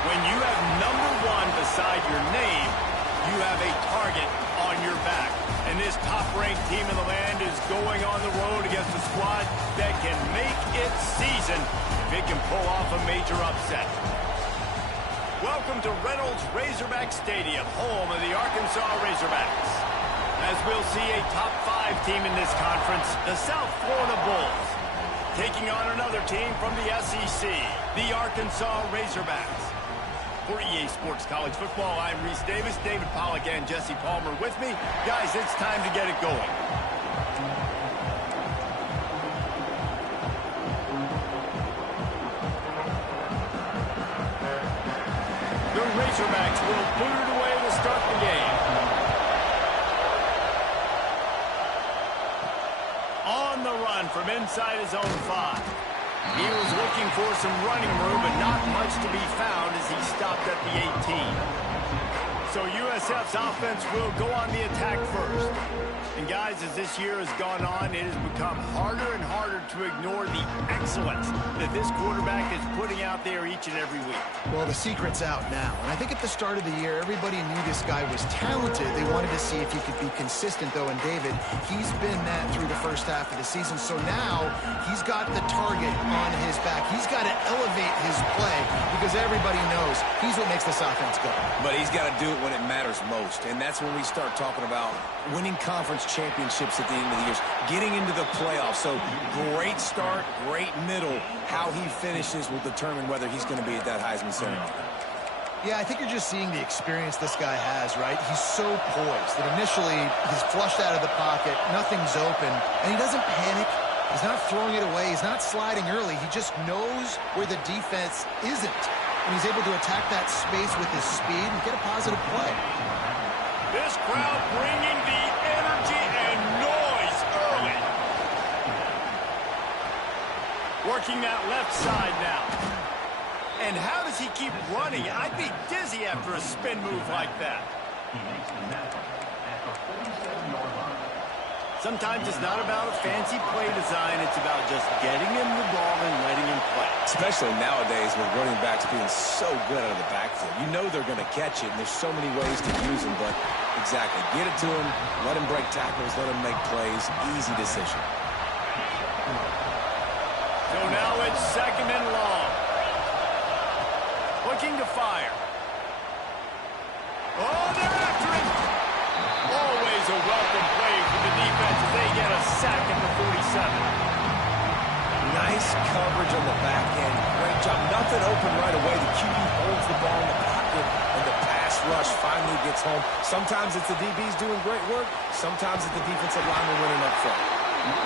When you have #1 beside your name, you have a target on your back. And this top-ranked team in the land is going on the road against a squad that can make its season if it can pull off a major upset. Welcome to Reynolds Razorback Stadium, home of the Arkansas Razorbacks. As we'll see a top-5 team in this conference, the South Florida Bulls, taking on another team from the SEC, the Arkansas Razorbacks. For EA Sports College Football, I'm Reese Davis, David Pollack, and Jesse Palmer with me. Guys, it's time to get it going. The Razorbacks will boot it away to start the game. On the run from inside his own 5. He was looking for some running room, but not much to be found as he stopped at the 18. So USF's offense will go on the attack first. And guys, as this year has gone on, it has become harder and harder to ignore the excellence that this quarterback is putting out there each and every week. Well, the secret's out now. And I think at the start of the year, everybody knew this guy was talented. They wanted to see if he could be consistent, though. And David, he's been that through the first half of the season. So now he's got the target on his back. He's got to elevate his play because everybody knows he's what makes this offense go. But he's got to do it when it matters most. And that's when we start talking about winning conference championships at the end of the year, getting into the playoffs. So great start, great middle. How he finishes will determine whether he's going to be at that Heisman ceremony. Yeah, I think you're just seeing the experience this guy has, right? He's so poised that initially he's flushed out of the pocket, nothing's open, and he doesn't panic. He's not throwing it away. He's not sliding early. He just knows where the defense isn't, and he's able to attack that space with his speed and get a positive play. This crowd bringing the energy and noise early. Working that left side now. And how does he keep running? I'd be dizzy after a spin move like that. Sometimes it's not about a fancy play design. It's about just getting him the ball and letting him play. Especially nowadays with running backs being so good out of the backfield. You know they're going to catch it, and there's so many ways to use them. But exactly, get it to him, let him break tackles, let him make plays. Easy decision. So now it's 2nd and long. Looking to fire. Oh, they're after him. Always a welcome play for the defense as they get a sack at the 47. Nice coverage on the back end. Great job. Nothing open right away. The QB holds the ball in the pocket, and the pass rush finally gets home. Sometimes it's the DBs doing great work. Sometimes it's the defensive lineman winning up front.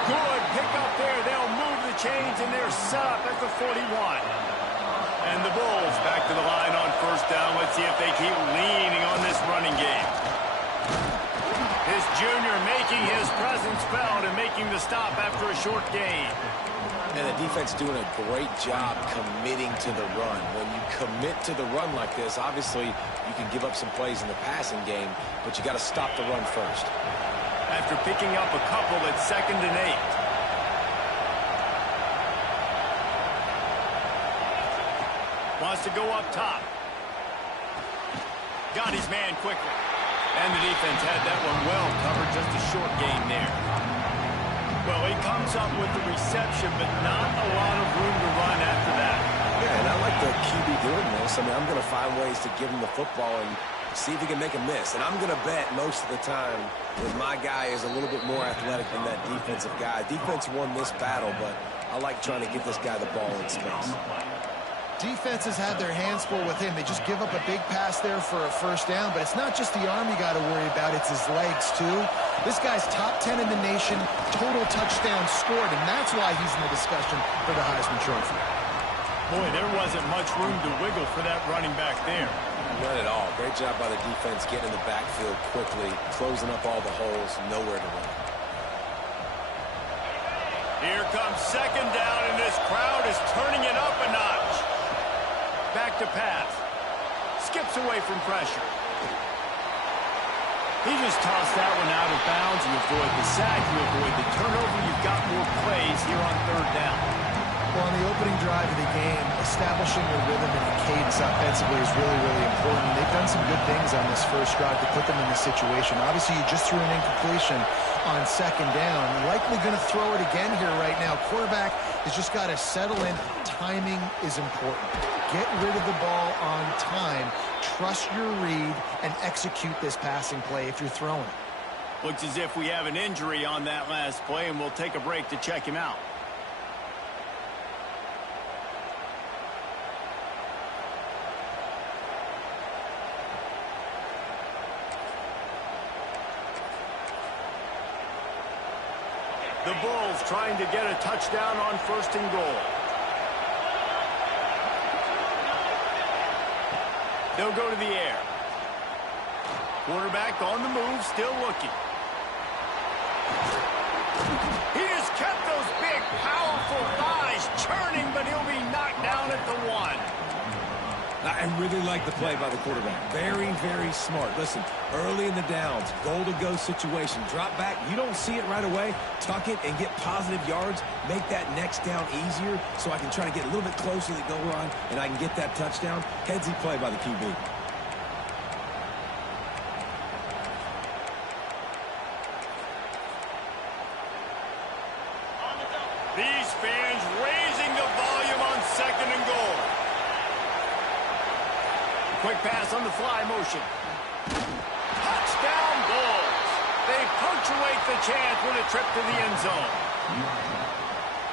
Good pick up there. They'll move the chains, and they're set up at the 41. And the Bulls back to the line on 1st down. Let's see if they keep leaning on this running game. This junior making his presence felt and making the stop after a short gain. And the defense doing a great job committing to the run. When you commit to the run like this, obviously you can give up some plays in the passing game, but you got to stop the run first. After picking up a couple at 2nd and 8. Wants to go up top. Got his man quickly. And the defense had that one well covered, just a short gain there. Well, he comes up with the reception, but not a lot of room to run after that. Yeah, and I like the QB doing this. I mean, I'm going to find ways to give him the football and see if he can make a miss. And I'm going to bet most of the time that my guy is a little bit more athletic than that defensive guy. Defense won this battle, but I like trying to get this guy the ball in space. Defenses have their hands full with him. They just give up a big pass there for a 1st down, but it's not just the arm you got to worry about, it's his legs too. This guy's top 10 in the nation, total touchdowns scored, and that's why he's in the discussion for the Heisman Trophy. Boy, there wasn't much room to wiggle for that running back there. Not at all. Great job by the defense getting in the backfield quickly, closing up all the holes, nowhere to run. Here comes 2nd down, and this crowd is turning it up a notch. Back to pass. Skips away from pressure. He just tossed that one out of bounds. You avoid the sack, you avoid the turnover. You've got more plays here on 3rd down. Well, on the opening drive of the game, establishing a rhythm and a cadence offensively is really, really important. They've done some good things on this first drive to put them in this situation. Obviously, you just threw an incompletion on 2nd down. Likely going to throw it again here right now. Quarterback has just got to settle in. Timing is important. Get rid of the ball on time. Trust your read and execute this passing play if you're throwing it. Looks as if we have an injury on that last play, and we'll take a break to check him out. The Bulls trying to get a touchdown on 1st and goal. They'll go to the air. Quarterback on the move, still looking. He just kept those big, powerful thighs churning, but he'll be knocked down at the 1. I really like the play by the quarterback. Very, very smart. Listen, early in the downs, goal-to-go situation. Drop back. You don't see it right away. Tuck it and get positive yards. Make that next down easier so I can try to get a little bit closer to the goal line and I can get that touchdown. Headsy play by the QB. These fans raising the volume on 2nd and goal. Quick pass on the fly motion. Touchdown Bulls. They punctuate the chance with a trip to the end zone.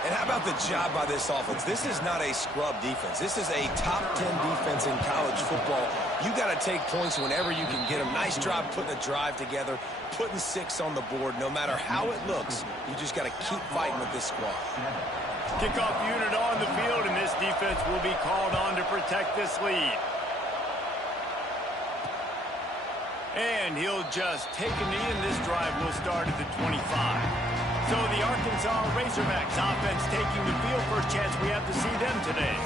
And how about the job by this offense? This is not a scrub defense. This is a top 10 defense in college football. You got to take points whenever you can get them. Nice job putting a drive together, putting 6 on the board. No matter how it looks, you just got to keep fighting with this squad. Kickoff unit on the field, and this defense will be called on to protect this lead. And he'll just take a knee, and this drive will start at the 25. So the Arkansas Razorbacks offense taking the field. First chance we have to see them today.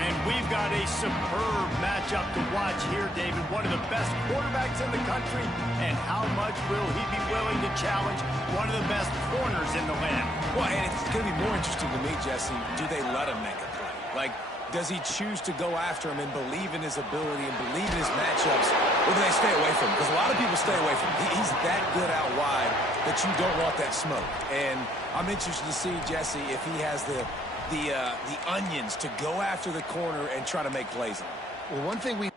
And we've got a superb matchup to watch here, David. One of the best quarterbacks in the country. And how much will he be willing to challenge one of the best corners in the land? Well, and it's going to be more interesting to me, Jesse, do they let him make a play? Like, does he choose to go after him and believe in his ability and believe in his matchups, or do they stay away from him? Because a lot of people stay away from him. He's that good out wide that you don't want that smoke. And I'm interested to see, Jesse, if he has the onions to go after the corner and try to make plays on him. Well, one thing we...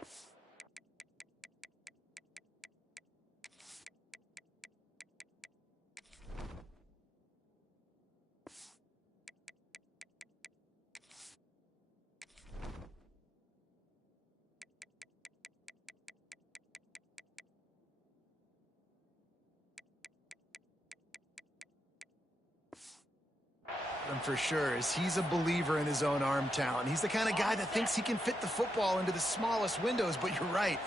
for sure is he's a believer in his own arm talent. He's the kind of guy that thinks he can fit the football into the smallest windows, but you're right.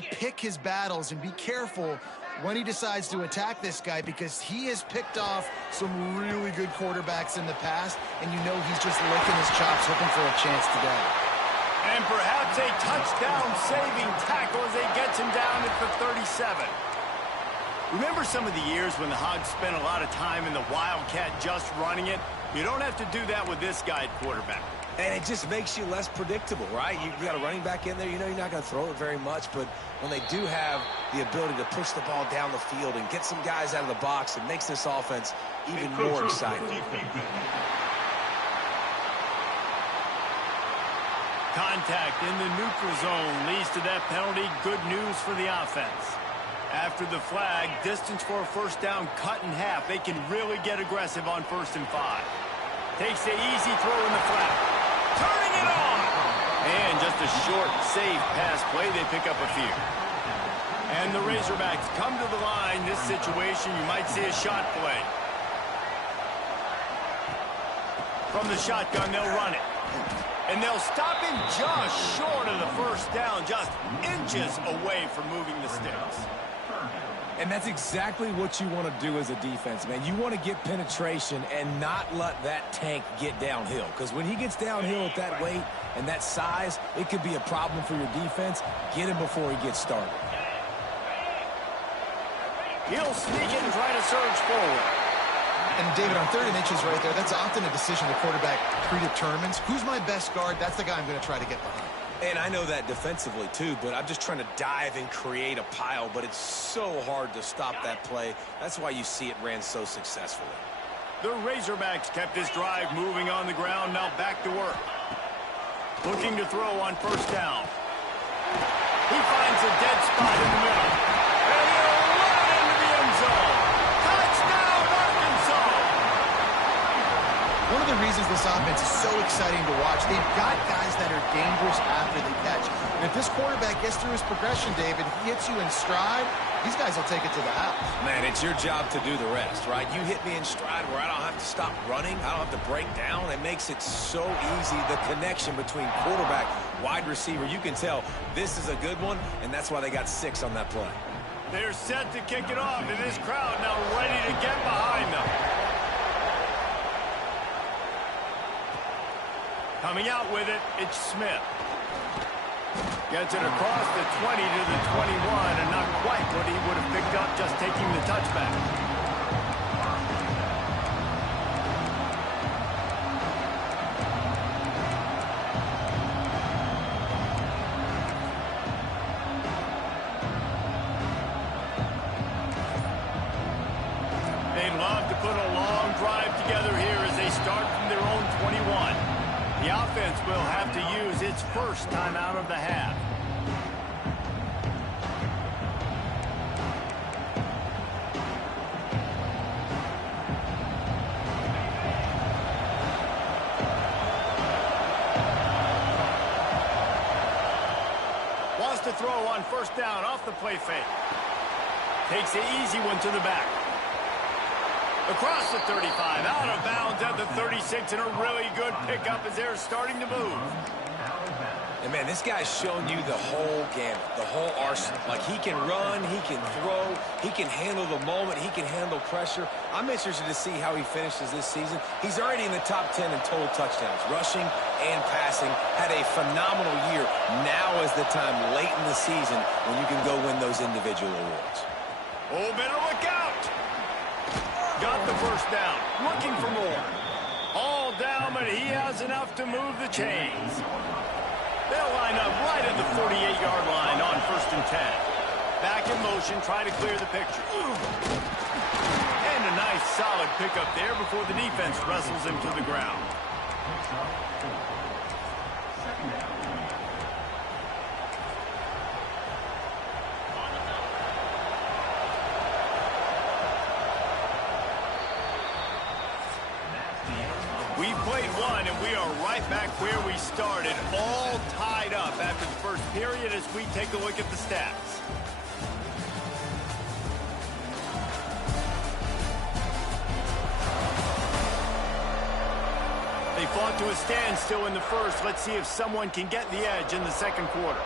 to pick his battles and be careful when he decides to attack this guy, because he has picked off some really good quarterbacks in the past, and you know he's just licking his chops looking for a chance today. And perhaps a touchdown-saving tackle as he gets him down at the 37. Remember some of the years when the Hogs spent a lot of time in the Wildcat just running it? You don't have to do that with this guy at quarterback. And it just makes you less predictable, right? You got a running back in there, you know you're not going to throw it very much, but when they do have the ability to push the ball down the field and get some guys out of the box, it makes this offense even more exciting. Contact in the neutral zone leads to that penalty. Good news for the offense. After the flag, distance for a first down cut in half. They can really get aggressive on 1st and 5. Takes the easy throw in the flat. Turning it on! And just a short, safe pass play. They pick up a few. And the Razorbacks come to the line. This situation, you might see a shot play. From the shotgun, they'll run it. And they'll stop him just short of the first down, just inches away from moving the sticks. And that's exactly what you want to do as a defense, man. You want to get penetration and not let that tank get downhill. Because when he gets downhill at that weight and that size, it could be a problem for your defense. Get him before he gets started. He'll sneak it and try to surge forward. And, David, on 3rd and inches right there, that's often a decision the quarterback predetermines. Who's my best guard? That's the guy I'm going to try to get behind. And I know that defensively, too, but I'm just trying to dive and create a pile, but it's so hard to stop that play. That's why you see it ran so successfully. The Razorbacks kept this drive moving on the ground, now back to work. Looking to throw on 1st down. He finds a dead spot in the middle. And he'll run into the end zone. Touchdown, Arkansas! One of the reasons this offense is so exciting to watch, they've got guys that are dangerous after the catch. And if this quarterback gets through his progression, David, he hits you in stride, these guys will take it to the house. Man, it's your job to do the rest, right? You hit me in stride where I don't have to stop running. I don't have to break down. It makes it so easy, the connection between quarterback, wide receiver. You can tell this is a good one, and that's why they got 6 on that play. They're set to kick it off, and this crowd now ready to get behind them. Coming out with it, it's Smith. Gets it across the 20 to the 21, and not quite what he would have picked up just taking the touchback. They'd love to put a long drive together here as they start from their own 21. The offense will have to use its first time out of the half. Wants to throw on 1st down off the play fake. Takes the easy one to the back. Across the 35, out of bounds at the 36, and a really good pickup as they're starting to move. And, man, this guy's shown you the whole gamut, the whole arsenal. Like, he can run, he can throw, he can handle the moment, he can handle pressure. I'm interested to see how he finishes this season. He's already in the top 10 in total touchdowns, rushing and passing. Had a phenomenal year. Now is the time late in the season when you can go win those individual awards. Oh, better look out! Got the 1st down, looking for more. All down, but he has enough to move the chains. They'll line up right at the 48-yard line on 1st and 10. Back in motion, try to clear the picture. And a nice, solid pickup there before the defense wrestles him to the ground. We played one, and we are right back where we started, all tied up after the first period as we take a look at the stats. They fought to a standstill in the first. Let's see if someone can get the edge in the second quarter.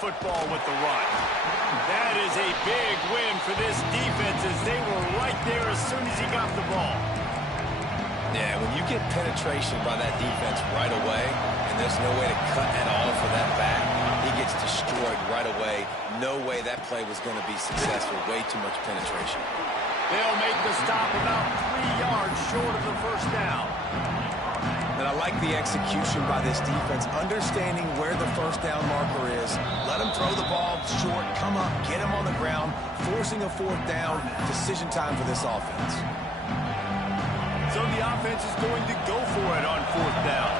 football with the run. That is a big win for this defense as they were right there as soon as he got the ball. Yeah, when you get penetration by that defense right away, and there's no way to cut at all for that back, he gets destroyed right away. No way that play was going to be successful. Way too much penetration. They'll make the stop about 3 yards short of the first down. And I like the execution by this defense, understanding where the first down marker is. Let him throw the ball short, come up, get him on the ground, forcing a fourth down. Decision time for this offense. So the offense is going to go for it on fourth down.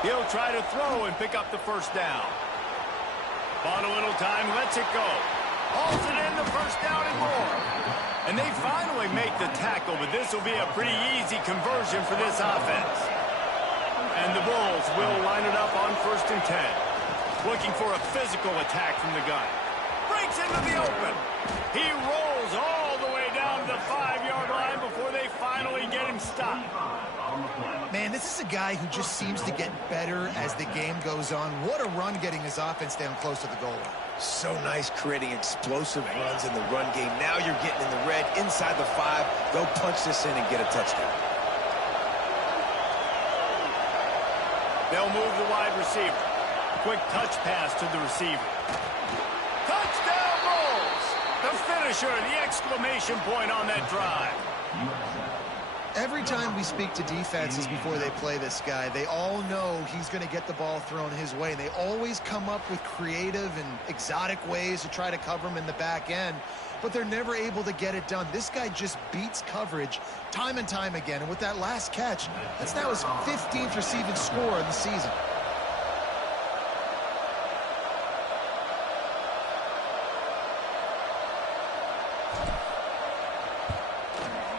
He'll try to throw and pick up the first down. Bought a little time, lets it go. Hauls it in, the first down and more. And they finally make the tackle, but this will be a pretty easy conversion for this offense. And the Bulls will line it up on 1st and 10. Looking for a physical attack from the gun. Breaks into the open. He rolls all the way down to the 5-yard line before they finally get him stopped. Man, this is a guy who just seems to get better as the game goes on. What a run getting his offense down close to the goal line. So nice creating explosive runs in the run game. Now you're getting in the red, inside the 5. Go punch this in and get a touchdown. They'll move the wide receiver. Quick touch pass to the receiver. Touchdown Bulls! The finisher, the exclamation point on that drive. Every time we speak to defenses before they play this guy, they all know he's going to get the ball thrown his way. They always come up with creative and exotic ways to try to cover him in the back end, but they're never able to get it done. This guy just beats coverage time and time again, and with that last catch, that's now his 15th receiving score of the season.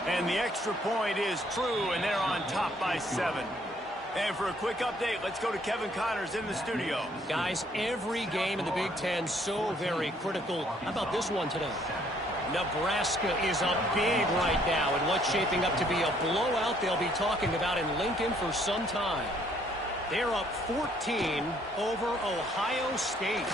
And the extra point is true, and they're on top by 7. And for a quick update, let's go to Kevin Connors in the studio. Guys, every game in the Big Ten so very critical. How about this one today? Nebraska is up big right now, and what's shaping up to be a blowout they'll be talking about in Lincoln for some time. They're up 14 over Ohio State.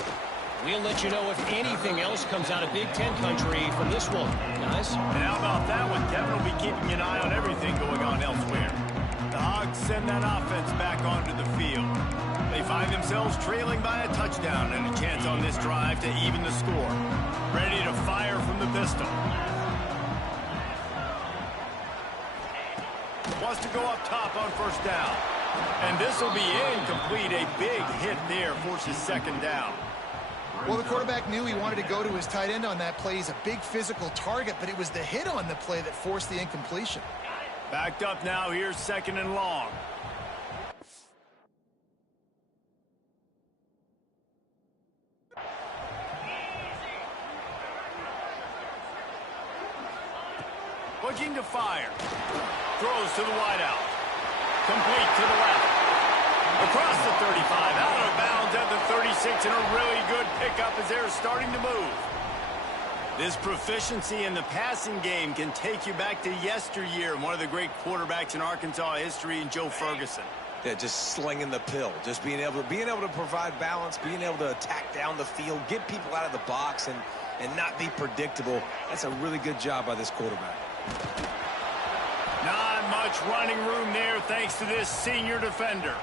We'll let you know if anything else comes out of Big Ten country from this one, guys. And how about that one? Kevin will be keeping an eye on everything going on elsewhere. The Hogs send that offense back onto the field. They find themselves trailing by a touchdown and a chance on this drive to even the score. Ready to fire from the pistol. Wants to go up top on first down. And this will be incomplete. A big hit there forces second down. Well, the quarterback knew he wanted to go to his tight end on that play. He's a big physical target, but it was the hit on the play that forced the incompletion. Backed up now. Here's 2nd and long. Looking to fire. Throws to the wideout. Complete to the left. Across the 35, out of bounds at the 36, and a really good pickup as they're starting to move. This proficiency in the passing game can take you back to yesteryear, and one of the great quarterbacks in Arkansas history, in Joe Ferguson. Yeah, just slinging the pill, just being able to provide balance, being able to attack down the field, get people out of the box, and not be predictable. That's a really good job by this quarterback. Not much running room there thanks to this senior defender.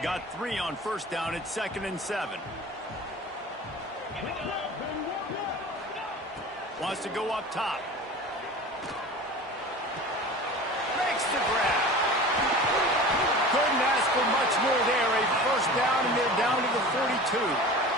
Got 3 on first down. It's 2nd and 7. Wants to go up top. Makes the grab. Couldn't ask for much more there. A first down, and they're down to the 42.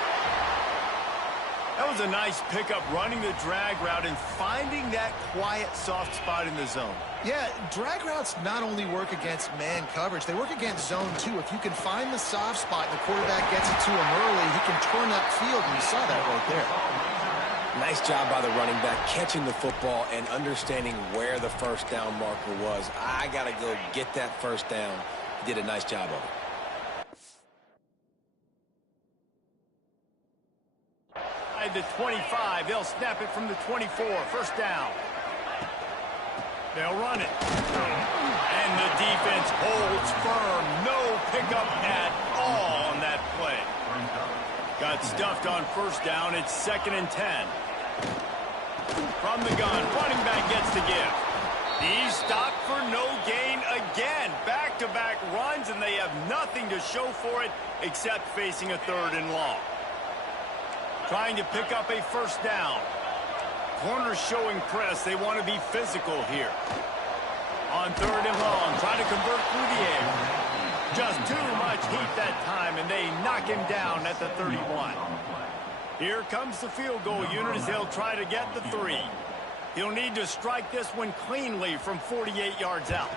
That was a nice pickup, running the drag route and finding that quiet, soft spot in the zone. Yeah, drag routes not only work against man coverage, they work against zone too. If you can find the soft spot and the quarterback gets it to him early, he can turn that field, and you saw that right there. Nice job by the running back, catching the football and understanding where the first down marker was. I got to go get that first down. He did a nice job of it. At the 25, they'll snap it from the 24. First down. They'll run it. And the defense holds firm. No pickup at all on that play. Got stuffed on first down. It's 2nd and 10. From the gun, running back gets the give. He's stopped for no gain again. Back-to-back runs, and they have nothing to show for it except facing a 3rd and long. Trying to pick up a first down. Corners showing press. They want to be physical here. On 3rd and long, trying to convert through the air. Just too much heat that time, and they knock him down at the 31. Here comes the field goal unit as they'll try to get the 3. He'll need to strike this one cleanly from 48 yards out.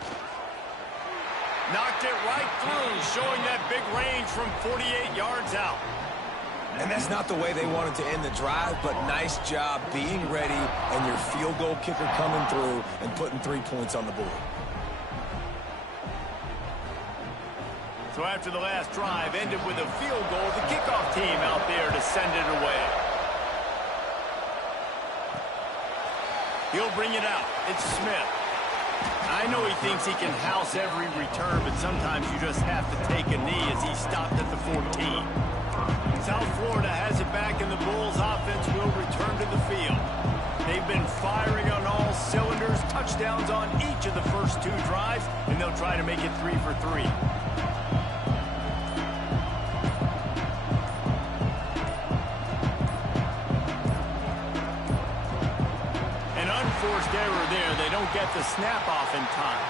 Knocked it right through, showing that big range from 48 yards out. And that's not the way they wanted to end the drive, but nice job being ready and your field goal kicker coming through and putting 3 points on the board. So after the last drive ended with a field goal, the kickoff team out there to send it away. He'll bring it out. It's Smith. I know he thinks he can house every return, but sometimes you just have to take a knee as he stopped at the 14. South Florida has it back, and the Bulls offense will return to the field. They've been firing on all cylinders, touchdowns on each of the first 2 drives, and they'll try to make it 3 for 3. An unforced error there. They don't get the snap off in time.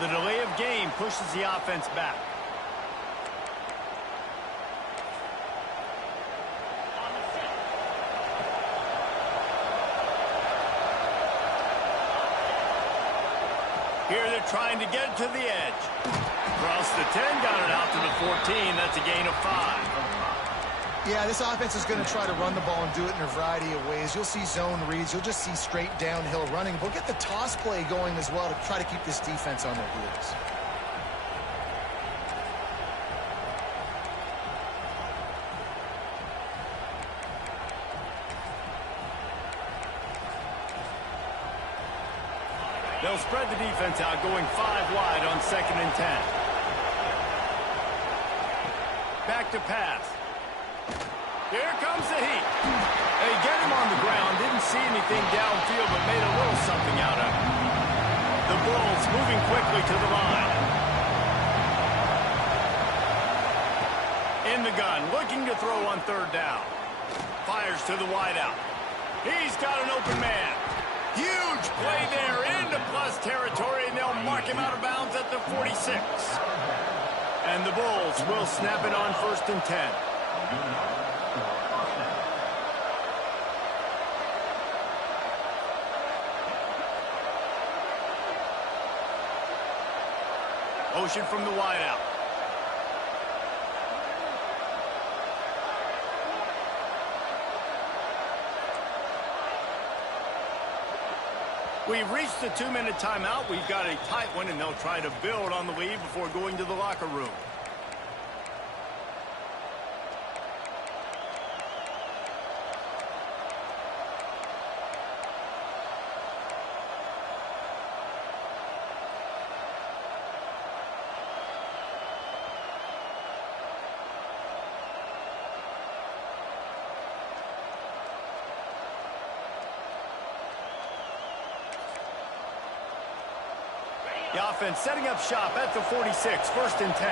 The delay of game pushes the offense back. Here they're trying to get it to the edge. Across the 10, got it out to the 14. That's a gain of 5. Yeah, this offense is going to try to run the ball and do it in a variety of ways. You'll see zone reads. You'll just see straight downhill running. We'll get the toss play going as well to try to keep this defense on their heels. They'll spread the defense out, going 5 wide on 2nd and 10. Back to pass. Here comes the heat. They get him on the ground. Didn't see anything downfield, but made a little something out of it. The Bulls moving quickly to the line. In the gun, looking to throw on 3rd down. Fires to the wideout. He's got an open man. Huge play there into plus territory, and they'll mark him out of bounds at the 46. And the Bulls will snap it on 1st and 10. Motion from the wideout. We've reached the 2-minute timeout. We've got a tight one, and they'll try to build on the lead before going to the locker room. The offense setting up shop at the 46, 1st and 10.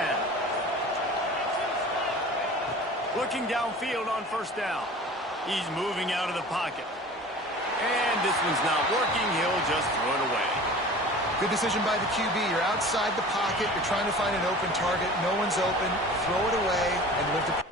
Looking downfield on 1st down. He's moving out of the pocket. And this one's not working. He'll just throw it away. Good decision by the QB. You're outside the pocket. You're trying to find an open target. No one's open. Throw it away and live the...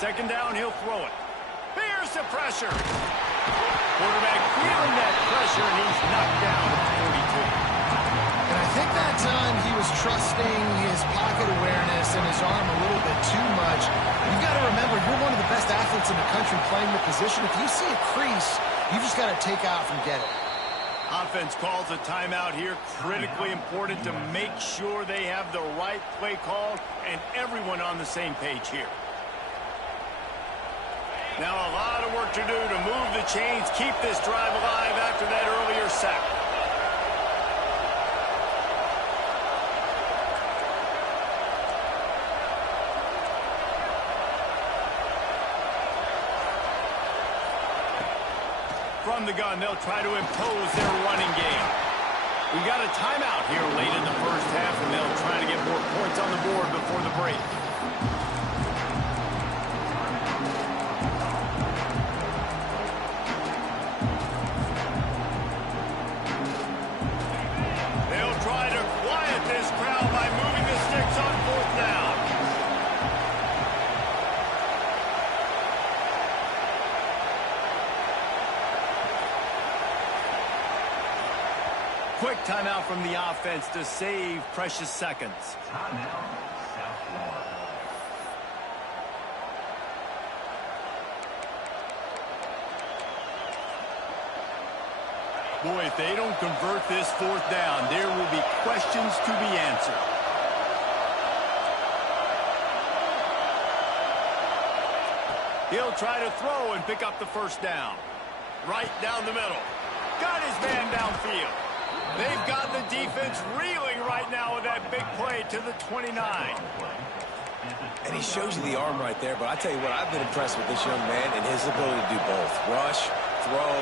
Second down, he'll throw it. Here's the pressure. Quarterback feeling that pressure, and he's knocked down at the 42. And I think that time he was trusting his pocket awareness and his arm a little bit too much. You've got to remember, you're one of the best athletes in the country playing the position. If you see a crease, you've just got to take off and get it. Offense calls a timeout here. Critically important to make sure they have the right play called and everyone on the same page here. Now a lot of work to do to move the chains, keep this drive alive after that earlier sack. From the gun, they'll try to impose their running game. We got a timeout here late in the first half, and they'll try to get more points on the board before the break. They'll try to quiet this crowd by moving the sticks on fourth down. Quick timeout from the offense to save precious seconds. Boy, if they don't convert this fourth down, there will be questions to be answered. He'll try to throw and pick up the first down. Right down the middle. Got his man downfield. They've got the defense reeling right now with that big play to the 29. And he shows you the arm right there, but I tell you what, I've been impressed with this young man and his ability to do both. Rush, throw,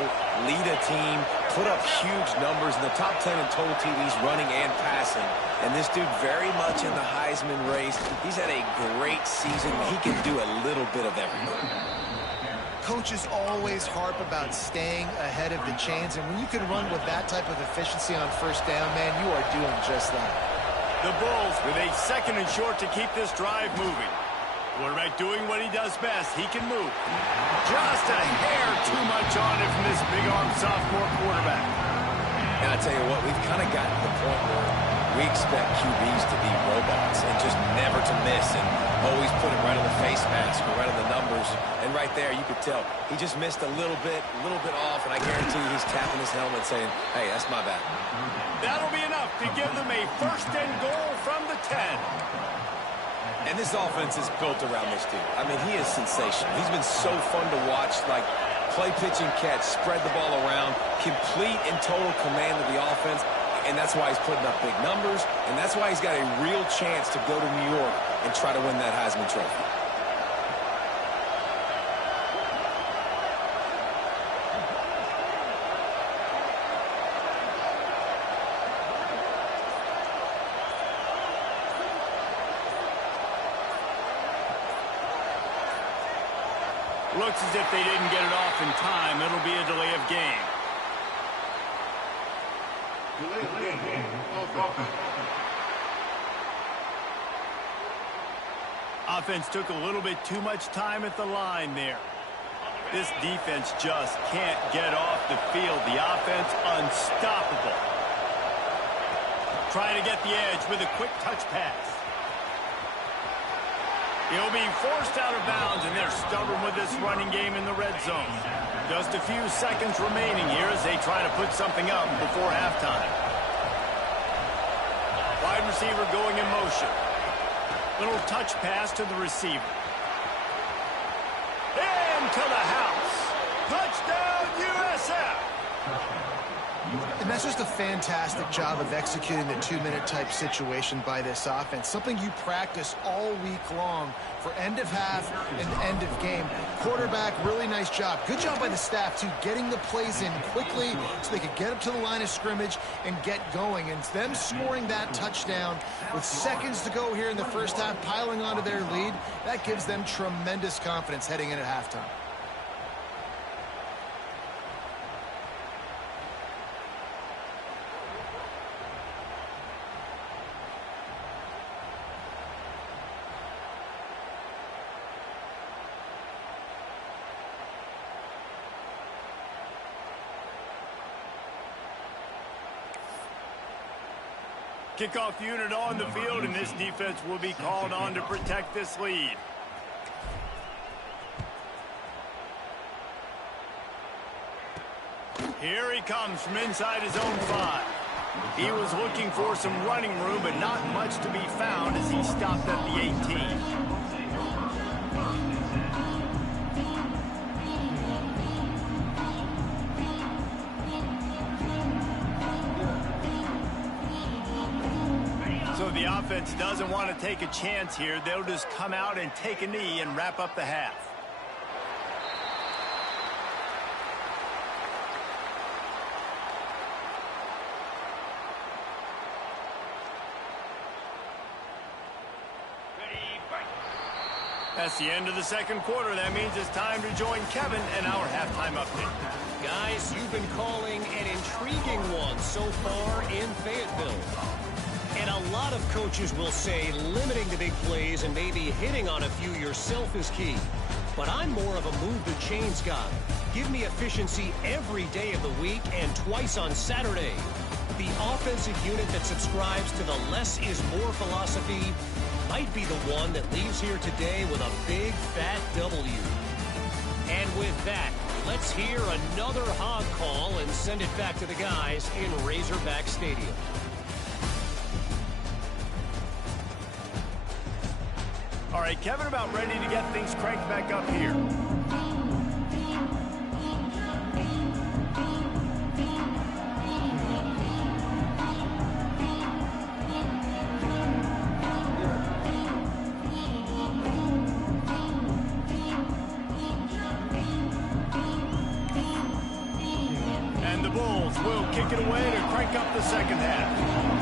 lead a team, put up huge numbers in the top 10 in total TDs running and passing. And this dude very much in the Heisman race. He's had a great season. He can do a little bit of everything. Coaches always harp about staying ahead of the chains, and when you can run with that type of efficiency on first down, man, you are doing just that. The Bulls with a second and short to keep this drive moving. Quarterback doing what he does best. He can move. Just a hair too much on it from this big-arm sophomore quarterback. And I tell you what, we've kind of gotten to the point where we expect QBs to be robots and just never to miss and always put it right on the face mask or right on the numbers. And right there, you could tell he just missed a little bit off, and I guarantee you he's tapping his helmet saying, hey, that's my bad. That'll be enough to give them a first and goal from the 10. And this offense is built around this dude. I mean, he is sensational. He's been so fun to watch, like play, pitch, and catch, spread the ball around, complete and total command of the offense. And that's why he's putting up big numbers, and that's why he's got a real chance to go to New York and try to win that Heisman Trophy. Looks as if they didn't get it off in time. It'll be a delay of game. Offense took a little bit too much time at the line there. This defense just can't get off the field. The offense unstoppable. Trying to get the edge with a quick touch pass. He'll be forced out of bounds, and they're stubborn with this running game in the red zone. Just a few seconds remaining here as they try to put something up before halftime. Wide receiver going in motion. Little touch pass to the receiver. And to the house. Touchdown, USF. And that's just a fantastic job of executing the two-minute type situation by this offense. Something you practice all week long for end of half and end of game. Quarterback, really nice job. Good job by the staff, too, getting the plays in quickly so they could get up to the line of scrimmage and get going. And them scoring that touchdown with seconds to go here in the first half, piling onto their lead, that gives them tremendous confidence heading in at halftime. Kickoff unit on the field, and this defense will be called on to protect this lead. Here he comes from inside his own 5. He was looking for some running room, but not much to be found as he stopped at the 18. So the offense doesn't want to take a chance here. They'll just come out and take a knee and wrap up the half. That's the end of the second quarter. That means it's time to join Kevin and our halftime update. Guys, you've been calling an intriguing one so far in Fayetteville. And a lot of coaches will say limiting the big plays and maybe hitting on a few yourself is key. But I'm more of a move the chains guy. Give me efficiency every day of the week and twice on Saturday. The offensive unit that subscribes to the less is more philosophy might be the one that leaves here today with a big fat W. And with that, let's hear another hog call and send it back to the guys in Razorback Stadium. All right, Kevin, about ready to get things cranked back up here. And the Bulls will kick it away to crank up the second half.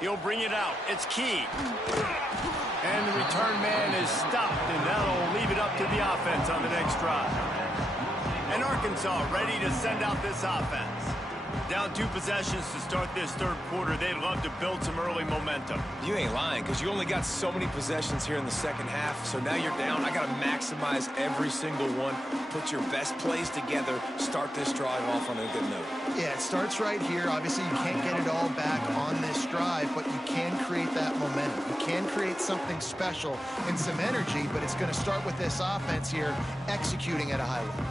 He'll bring it out. It's key. And the return man is stopped, and that'll leave it up to the offense on the next drive. And Arkansas ready to send out this offense. Down 2 possessions to start this third quarter. They'd love to build some early momentum. You ain't lying, because you only got so many possessions here in the second half, so now you're down. I got to maximize every single one, put your best plays together, start this drive off on a good note. Yeah, it starts right here. Obviously, you can't get it all back on this drive, but you can create that momentum. You can create something special and some energy, but it's going to start with this offense here executing at a high level.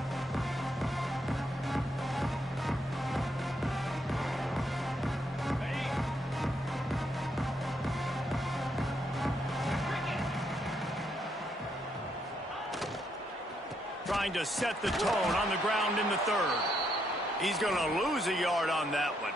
Trying to set the tone on the ground in the third. He's going to lose a yard on that one.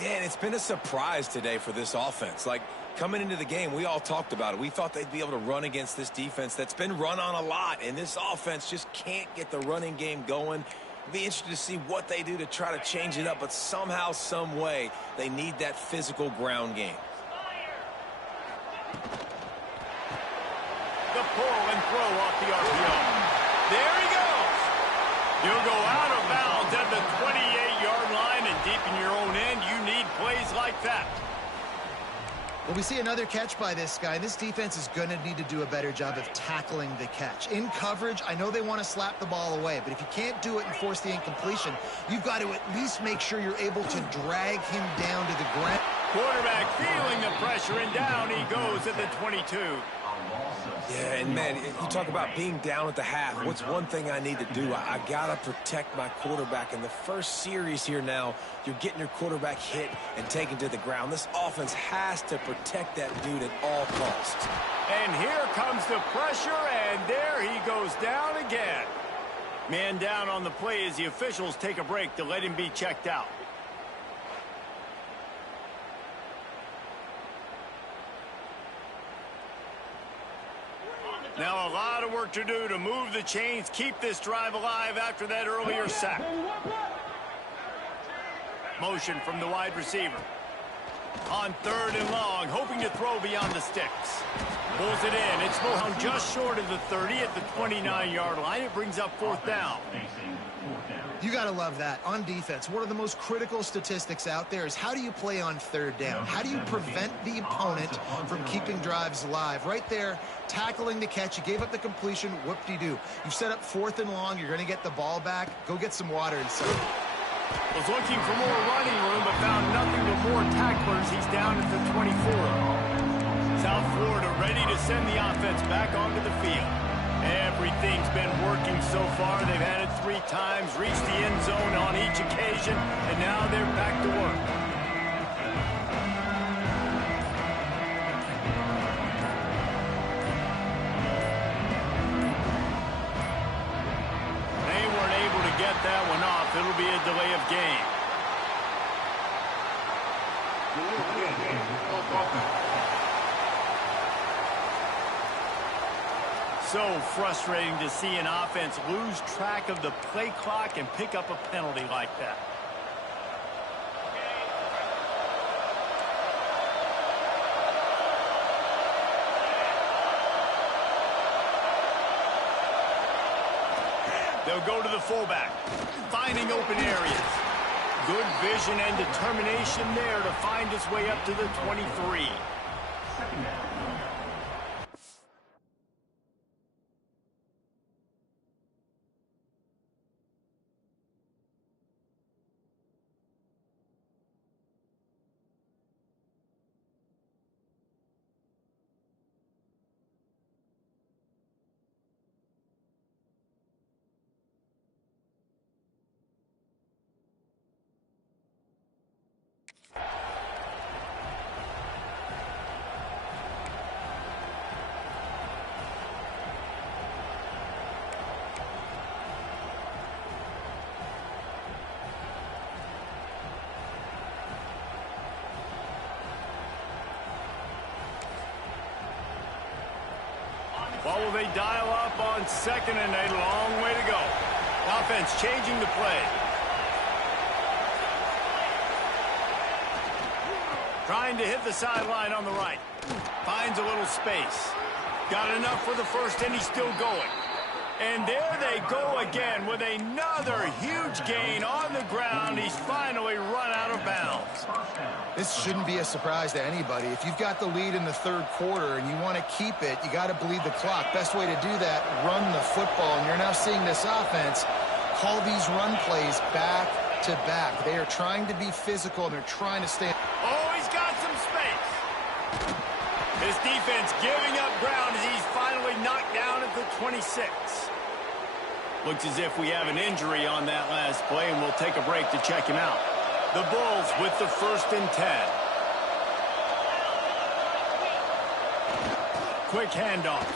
Yeah, and it's been a surprise today for this offense. Like, coming into the game, we all talked about it. We thought they'd be able to run against this defense that's been run on a lot, and this offense just can't get the running game going. It'll be interesting to see what they do to try to change it up, but somehow, some way, they need that physical ground game. The pull and throw off the RPO. There he goes. You'll go out of bounds at the 28-yard line, and deep in your own end, you need plays like that. Well, we see another catch by this guy. This defense is going to need to do a better job of tackling the catch. In coverage, I know they want to slap the ball away, but if you can't do it and force the incompletion, you've got to at least make sure you're able to drag him down to the ground. Quarterback feeling the pressure, and down he goes at the 22. Yeah, and man, you talk about being down at the half. What's one thing I need to do? I got to protect my quarterback. In the first series here now, you're getting your quarterback hit and taken to the ground. This offense has to protect that dude at all costs. And here comes the pressure, and there he goes down again. Man down on the play as the officials take a break to let him be checked out. Now a lot of work to do to move the chains, keep this drive alive after that earlier sack. Motion from the wide receiver. On 3rd and long, hoping to throw beyond the sticks. Pulls it in. It's moving just short of the 30 at the 29-yard line. It brings up 4th down. You got to love that. On defense, one of the most critical statistics out there is how do you play on 3rd down? How do you prevent the opponent from keeping drives alive? Right there, tackling the catch. You gave up the completion. Whoop-de-doo. You've set up 4th and long. You're going to get the ball back. Go get some water inside. Was looking for more running room, but found nothing but more tacklers. He's down at the 24. South Florida ready to send the offense back onto the field. Everything's been working so far. They've had it 3 times, reached the end zone on each occasion, and now they're back to work. They weren't able to get that one off. It'll be a delay of game. So frustrating to see an offense lose track of the play clock and pick up a penalty like that. They'll go to the fullback, finding open areas. Good vision and determination there to find his way up to the 23. What will they dial up on 2nd and 8? A long way to go. Offense changing the play. Trying to hit the sideline on the right. Finds a little space. Got enough for the first, and he's still going. And there they go again with another huge gain on the ground. He's finally run out of bounds. This shouldn't be a surprise to anybody. If you've got the lead in the 3rd quarter and you want to keep it, you got to bleed the clock. Best way to do that, run the football. And you're now seeing this offense call these run plays back to back. They are trying to be physical, and they're trying to stay. Oh, he's got some space. His defense giving up ground as he's finally knocked down at the 26. Looks as if we have an injury on that last play, and we'll take a break to check him out. The Bulls with the 1st and 10. Quick handoff.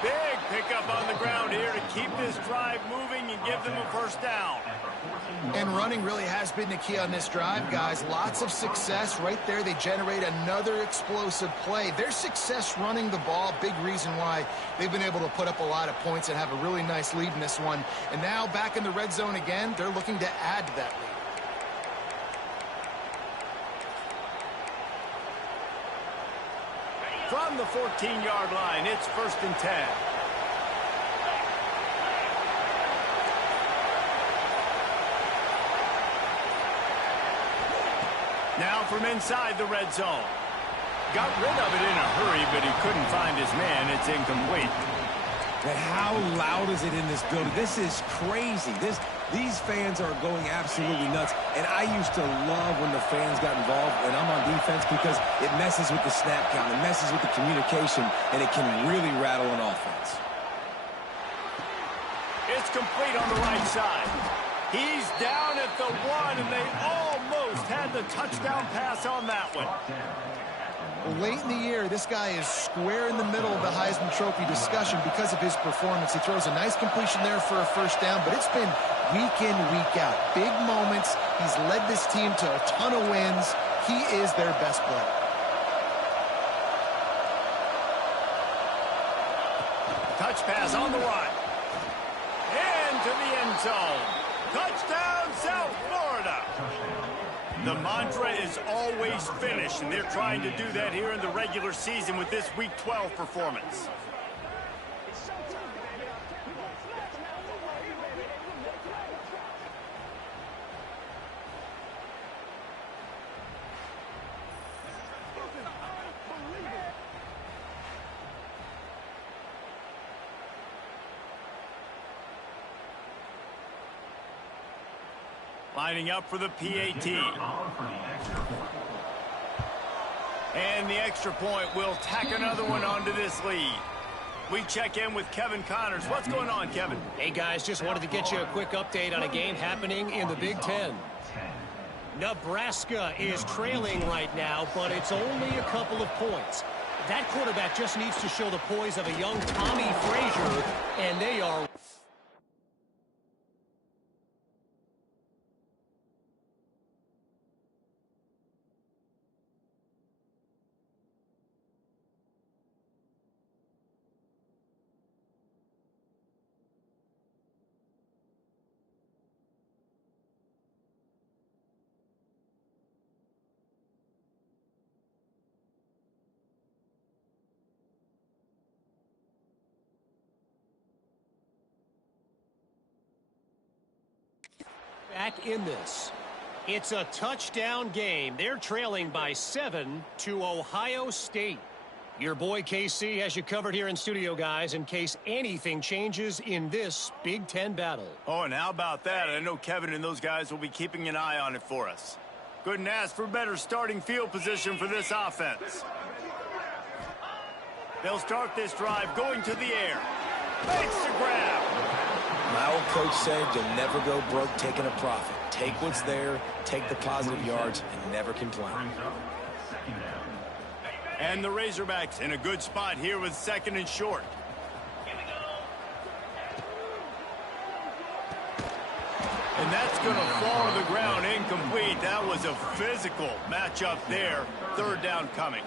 Big pickup on the ground here to keep this drive moving and give them a 1st down. And running really has been the key on this drive, guys. Lots of success right there. They generate another explosive play. Their success running the ball, big reason why they've been able to put up a lot of points and have a really nice lead in this one. And now back in the red zone again, they're looking to add to that lead. From the 14-yard line, it's 1st and 10. Now from inside the red zone. Got rid of it in a hurry, but he couldn't find his man. It's incomplete. And how loud is it in this building? This is crazy. These fans are going absolutely nuts. And I used to love when the fans got involved when I'm on defense because it messes with the snap count. It messes with the communication, and it can really rattle an offense. It's complete on the right side. He's down at the 1, and they almost had the touchdown pass on that one. Well, late in the year, this guy is square in the middle of the Heisman Trophy discussion because of his performance. He throws a nice completion there for a 1st down, but it's been week in, week out. Big moments. He's led this team to a ton of wins. He is their best player. Touch pass on the run. Into the end zone. Touchdown, South Florida. The mantra is always finish, and they're trying to do that here in the regular season with this Week 12 performance. Lining up for the PAT. And the extra point will tack another one onto this lead. We check in with Kevin Connors. What's going on, Kevin? Hey, guys, just wanted to get you a quick update on a game happening in the Big Ten. Nebraska is trailing right now, but it's only a couple of points. That quarterback just needs to show the poise of a young Tommy Frazier, and they are... back in this. It's a touchdown game. They're trailing by 7 to Ohio State. Your boy KC has you covered here in studio, guys, in case anything changes in this Big Ten battle. Oh, and how about that? I know Kevin and those guys will be keeping an eye on it for us. Couldn't ask for better starting field position for this offense. They'll start this drive going to the air. Makes the grab. My old coach said you'll never go broke taking a profit. Take what's there, take the positive yards, and never complain. And the Razorbacks in a good spot here with 2nd and short. And that's going to fall to the ground incomplete. That was a physical matchup there. 3rd down coming.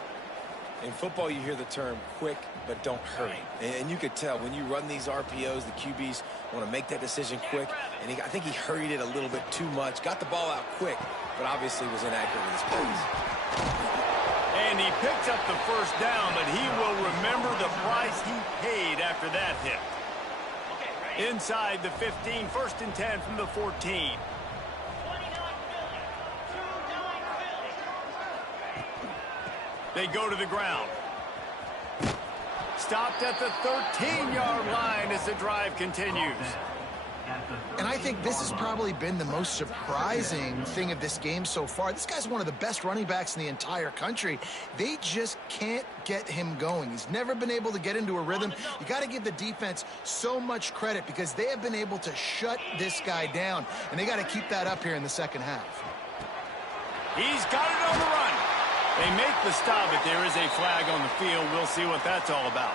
In football, you hear the term quick, but don't hurry. And you could tell when you run these RPOs, the QBs want to make that decision quick. And I think he hurried it a little bit too much. Got the ball out quick, but obviously was inaccurate with his plays. And he picks up the 1st down, but he will remember the price he paid after that hit. Inside the 15, 1st and 10 from the 14. They go to the ground. Stopped at the 13-yard line as the drive continues. And I think this has probably been the most surprising thing of this game so far. This guy's one of the best running backs in the entire country. They just can't get him going. He's never been able to get into a rhythm. You got to give the defense so much credit because they have been able to shut this guy down, and they got to keep that up here in the 2nd half. He's got it on the run. They make the stop, but there is a flag on the field. We'll see what that's all about.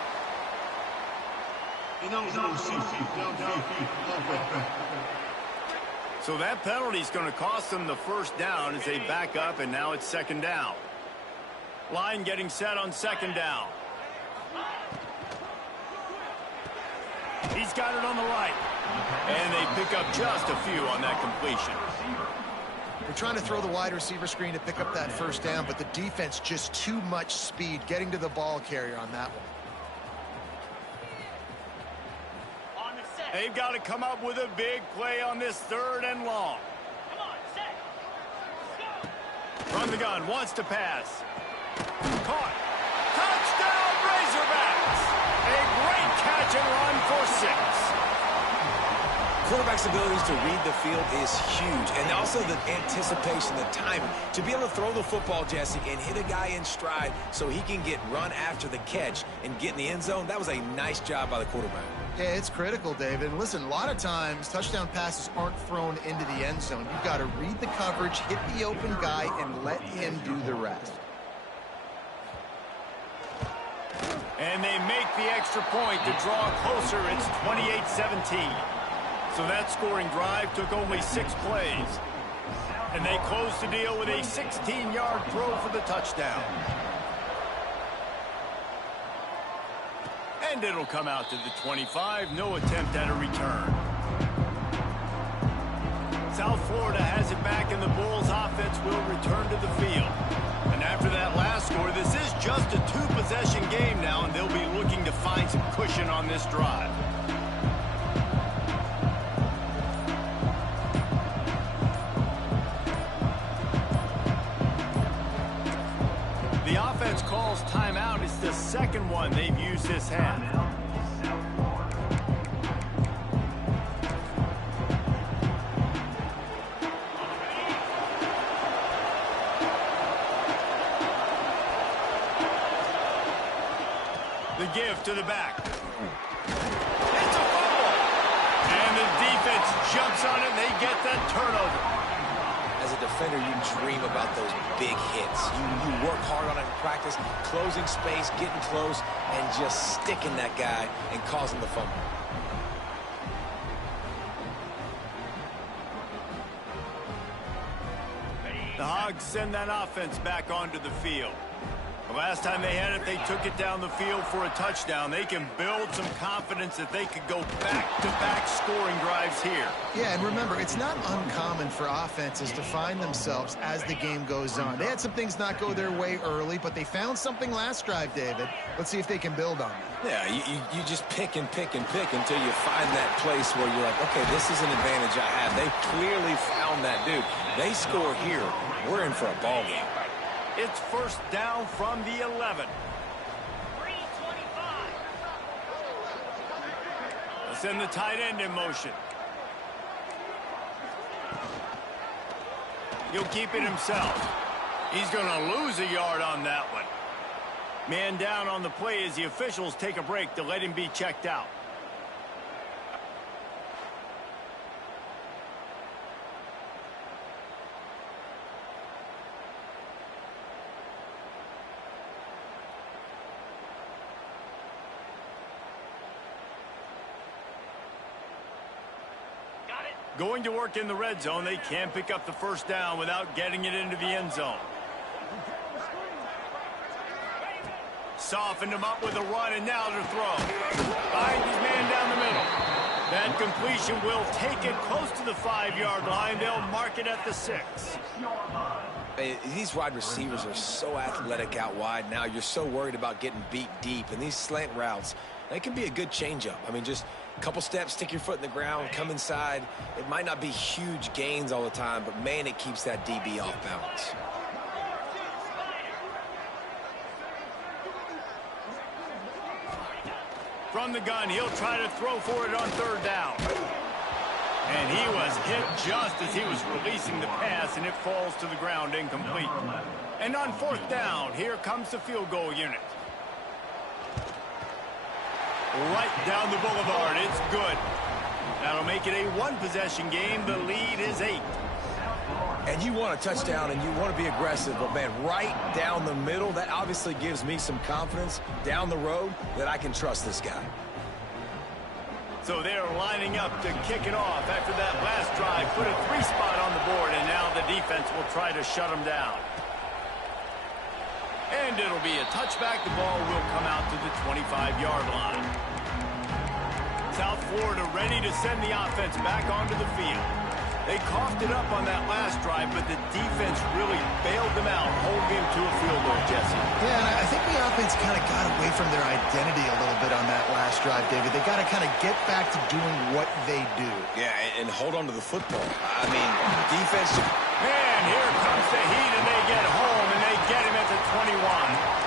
So that penalty is going to cost them the 1st down as they back up, and now it's 2nd down. Line getting set on 2nd down. He's got it on the right. And they pick up just a few on that completion. We're trying to throw the wide receiver screen to pick up that 1st down, but the defense just too much speed getting to the ball carrier on that one. They've got to come up with a big play on this 3rd and long. Run the gun, wants to pass. Caught. Touchdown, Razorbacks! A great catch and run for 6. Quarterback's abilities to read the field is huge, and also the anticipation, the timing. To be able to throw the football, Jesse, and hit a guy in stride so he can get run after the catch and get in the end zone, that was a nice job by the quarterback. Yeah, it's critical, David. And listen, a lot of times touchdown passes aren't thrown into the end zone. You've got to read the coverage, hit the open guy, and let him do the rest. And they make the extra point to draw closer. It's 28-17. So that scoring drive took only 6 plays. And they close the deal with a 16-yard throw for the touchdown. And it'll come out to the 25. No attempt at a return. South Florida has it back, and the Bulls offense will return to the field. And after that last score, this is just a two-possession game now, and they'll be looking to find some cushion on this drive. The offense calls timeout. It's the second one they've used this half. The give to the back. It's a fumble. And the defense jumps on it, and they get the turnover. As a defender, you dream about those big hits. You work hard on it in practice, closing space, getting close, and just sticking that guy and causing the fumble. The Hogs send that offense back onto the field. The last time they had it, they took it down the field for a touchdown. They can build some confidence that they could go back-to-back scoring drives here. Yeah, and remember, it's not uncommon for offenses to find themselves as the game goes on. They had some things not go their way early, but they found something last drive, David. Let's see if they can build on that. Yeah, you just pick and pick and pick until you find that place where you're like, okay, this is an advantage I have. They clearly found that dude. They score here, we're in for a ball game. It's first down from the 11. Let's send the tight end in motion. He'll keep it himself. He's going to lose a yard on that one. Man down on the play as the officials take a break to let him be checked out. Going to work in the red zone. They can't pick up the first down without getting it into the end zone. Softened him up with a run, and now to throw. Finds his man down the middle. That completion will take it close to the 5-yard line. They'll mark it at the 6. These wide receivers are so athletic out wide now. You're so worried about getting beat deep. And these slant routes, they can be a good changeup. I mean, just a couple steps, stick your foot in the ground, come inside. It might not be huge gains all the time, but, man, it keeps that DB off balance. From the gun, he'll try to throw for it on third down. And he was hit just as he was releasing the pass, and it falls to the ground incomplete. And on fourth down, here comes the field goal unit. Right down the boulevard. It's good. That'll make it a one-possession game. The lead is 8. And you want a touchdown and you want to be aggressive, but, man, right down the middle, that obviously gives me some confidence down the road that I can trust this guy. So they're lining up to kick it off after that last drive. Put a 3-spot on the board, and now the defense will try to shut them down. And it'll be a touchback. The ball will come out to the 25-yard line. South Florida ready to send the offense back onto the field. They coughed it up on that last drive, but the defense really bailed them out, holding him to a field goal, Jesse. Yeah, and I think the offense kind of got away from their identity a little bit on that last drive, David. They got to kind of get back to doing what they do. Yeah, and hold on to the football. I mean, defense. And here comes the heat, and they get home, and they get him at the 21.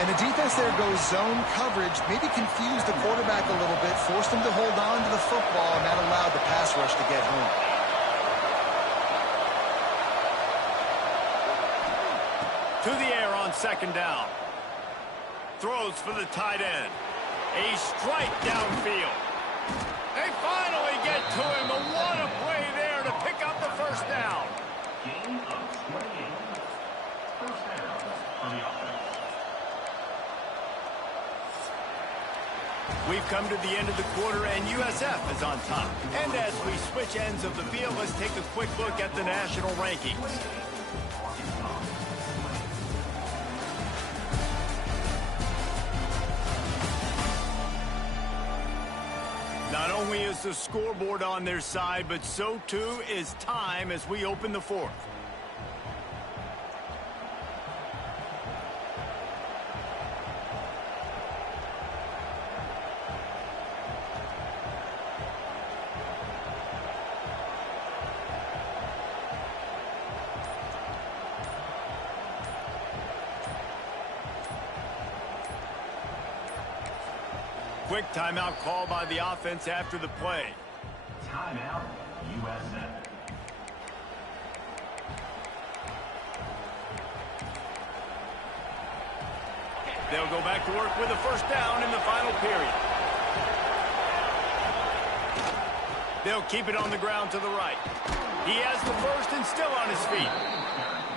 And the defense there goes zone coverage, maybe confused the quarterback a little bit, forced him to hold on to the football, and that allowed the pass rush to get home. To the air on second down. Throws for the tight end. A strike downfield. They finally get to him. But what a play there to pick up the first down. Gain of 28. First down on the offense. We've come to the end of the quarter, and USF is on top. And as we switch ends of the field, let's take a quick look at the national rankings. Not only is the scoreboard on their side, but so too is time as we open the fourth. Quick timeout call by the offense after the play. Timeout, USF. They'll go back to work with a first down in the final period. They'll keep it on the ground to the right. He has the first and still on his feet.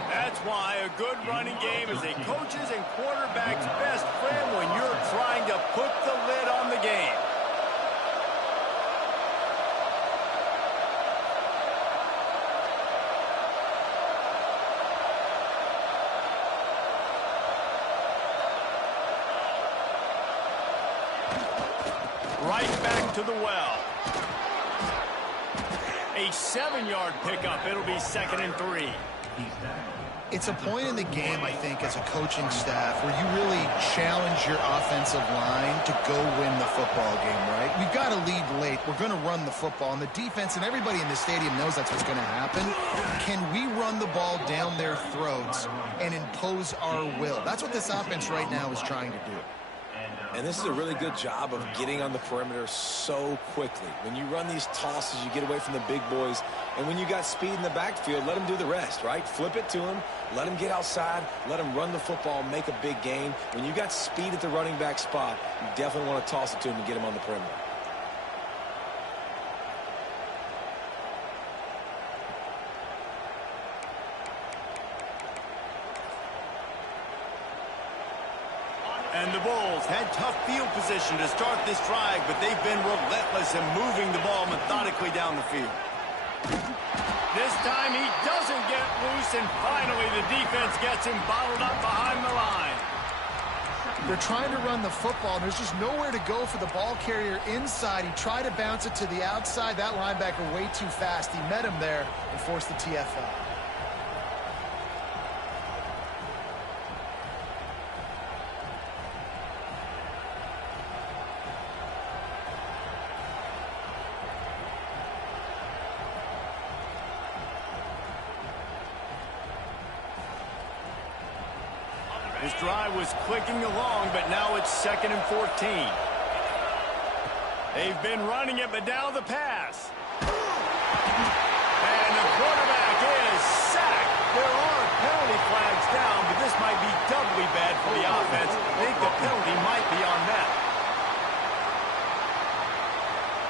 That's why a good running game is a coach's and quarterback's best friend when you're trying to put the lid on the game. Right back to the well. A 7-yard pickup. It'll be 2nd and 3. It's a point in the game, I think, as a coaching staff where you really challenge your offensive line to go win the football game, right? We've got to lead late. We're going to run the football. And the defense and everybody in the stadium knows that's what's going to happen. Can we run the ball down their throats and impose our will? That's what this offense right now is trying to do. And this is a really good job of getting on the perimeter so quickly. When you run these tosses, you get away from the big boys. And when you got speed in the backfield, let them do the rest, right? Flip it to them, let them get outside, let them run the football, make a big gain. When you got speed at the running back spot, you definitely want to toss it to them and get them on the perimeter. And the Bulls had tough field position to start this drive, but they've been relentless in moving the ball methodically down the field. This time he doesn't get loose, and finally the defense gets him bottled up behind the line. They're trying to run the football, and there's just nowhere to go for the ball carrier inside. He tried to bounce it to the outside. That linebacker way too fast. He met him there and forced the TFL. This drive was clicking along, but now it's 2nd and 14. They've been running it, but now the pass. And the quarterback is sacked. There are penalty flags down, but this might be doubly bad for the offense. I think the penalty might be on that.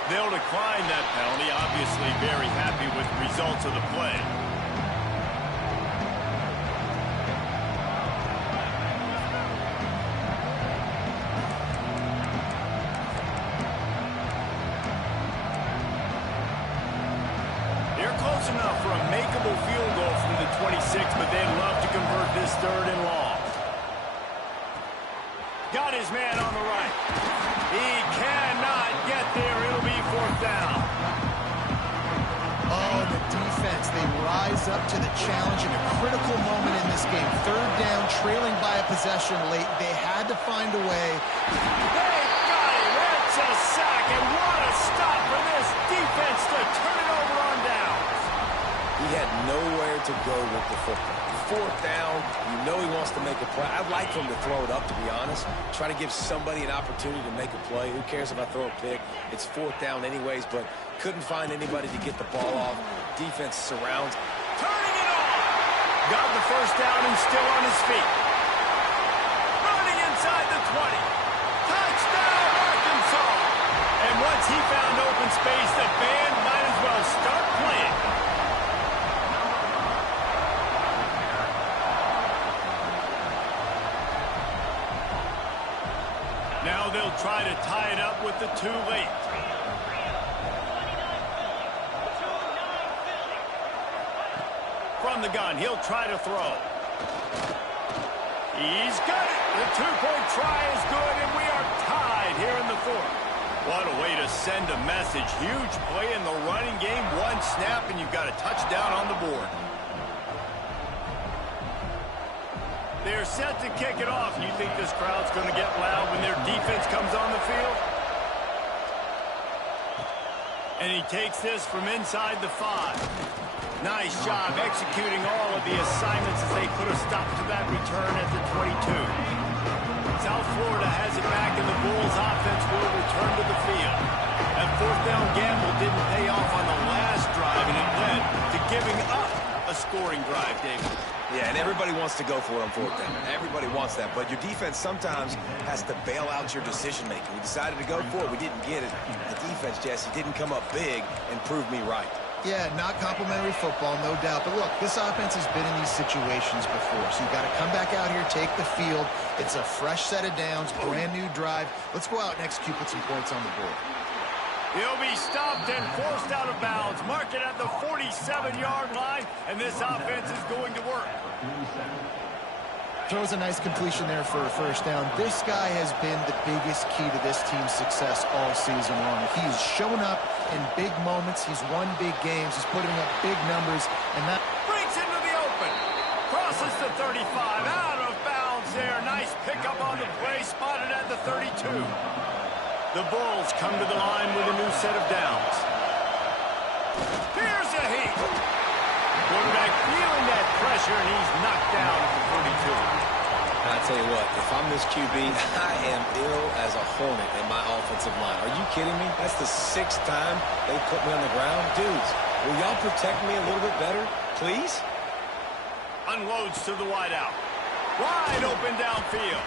They'll decline that penalty, obviously very happy with the results of the play. Enough for a makeable field goal from the 26, but they'd love to convert this 3rd and long. Got his man on the right. He cannot get there. It'll be 4th down. Oh, the defense, they rise up to the challenge in a critical moment in this game. 3rd down, trailing by a possession late. They had to find a way. They got him. That's a sack, and what a stop for this defense to turn it over on down. He had nowhere to go with the football. 4th down, you know he wants to make a play. I'd like for him to throw it up, to be honest. Try to give somebody an opportunity to make a play. Who cares if I throw a pick? It's 4th down anyways, but couldn't find anybody to get the ball off. Defense surrounds. Turning it on. Got the first down and still on his feet. Running inside the 20. Touchdown, Arkansas. And once he found open space, the band might as well start playing. Now they'll try to tie it up with the 2 late. From the gun, he'll try to throw. He's got it. The 2-point try is good, and we are tied here in the 4th. What a way to send a message. Huge play in the running game. One snap, and you've got a touchdown on the board. They're set to kick it off. You think this crowd's going to get loud when their defense comes on the field? And he takes this from inside the 5. Nice job executing all of the assignments as they put a stop to that return at the 22. South Florida has it back, and the Bulls offense will return to the field. That fourth down gamble didn't pay off on the last drive, and it led to giving up a scoring drive, David. Yeah, and everybody wants to go for it on fourth down. Everybody wants that, but your defense sometimes has to bail out your decision-making. We decided to go for it. We didn't get it. The defense, Jesse, didn't come up big and prove me right. Yeah, not complimentary football, no doubt. But look, this offense has been in these situations before. So you've got to come back out here, take the field. It's a fresh set of downs, brand new drive. Let's go out and execute, put some points on the board. He'll be stopped and forced out of bounds. Mark it at the 47-yard line, and this offense is going to work. Throws a nice completion there for a first down. This guy has been the biggest key to this team's success all season long. He's shown up in big moments. He's won big games. He's putting up big numbers. And that Breaks into the open. Crosses the 35. Out of bounds there. Nice pickup on the play. Spotted at the 32. The Bulls come to the line with a new set of downs. Here's a heat. Quarterback feeling that pressure, and he's knocked down at the 32. And I tell you what, if I'm this QB, I am ill as a hornet in my offensive line. Are you kidding me? That's the 6th time they put me on the ground. Dudes, will y'all protect me a little bit better, please? Unloads to the wideout. Wide open downfield.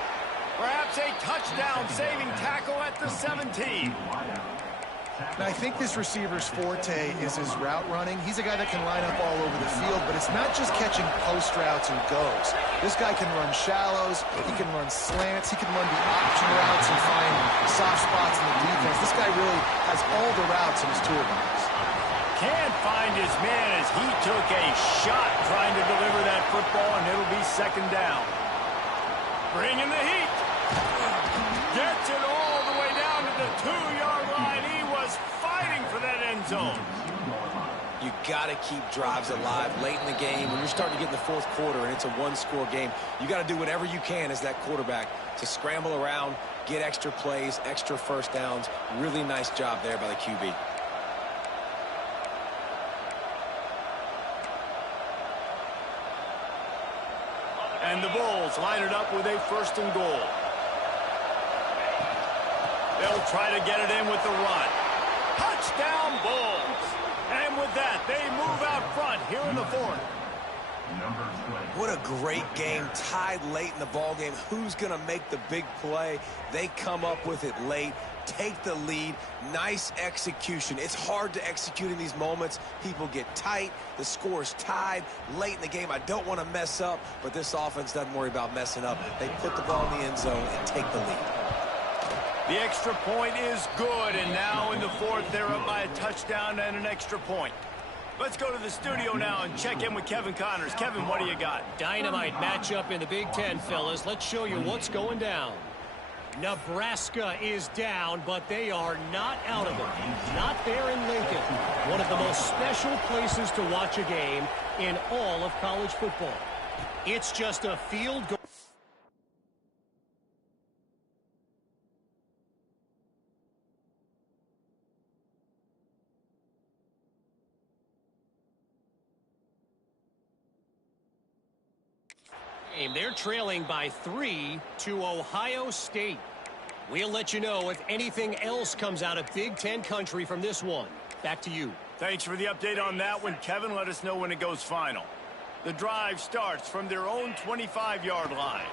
Perhaps a touchdown-saving tackle at the 17. And I think this receiver's forte is his route running. He's a guy that can line up all over the field, but it's not just catching post routes and goes. This guy can run shallows, he can run slants, he can run the option routes and find soft spots in the defense. This guy really has all the routes in his toolbox. Can't find his man as he took a shot trying to deliver that football, and it'll be second down. Bringing the heat. Gets it all the way down to the 2-yard line. He was fighting for that end zone. You got to keep drives alive late in the game. When you're starting to get in the fourth quarter and it's a one-score game, you got to do whatever you can as that quarterback to scramble around, get extra plays, extra first downs. Really nice job there by the QB. And the Bulls line it up with a 1st and goal. They'll try to get it in with the run. Touchdown, Bulls. And with that, they move out front here in the 4th. What a great game, tied late in the ball game. Who's going to make the big play? They come up with it late, take the lead. Nice execution. It's hard to execute in these moments. People get tight. The score is tied late in the game. I don't want to mess up, but this offense doesn't worry about messing up. They put the ball in the end zone and take the lead. The extra point is good, and now in the 4th, they're up by a touchdown and an extra point. Let's go to the studio now and check in with Kevin Connors. Kevin, what do you got? Dynamite matchup in the Big Ten, fellas. Let's show you what's going down. Nebraska is down, but they are not out of it. Not there in Lincoln. One of the most special places to watch a game in all of college football. It's just a field goal. They're trailing by 3 to Ohio State. We'll let you know if anything else comes out of Big Ten country from this one. Back to you. Thanks for the update on that one, Kevin. Let us know when it goes final. The drive starts from their own 25-yard line.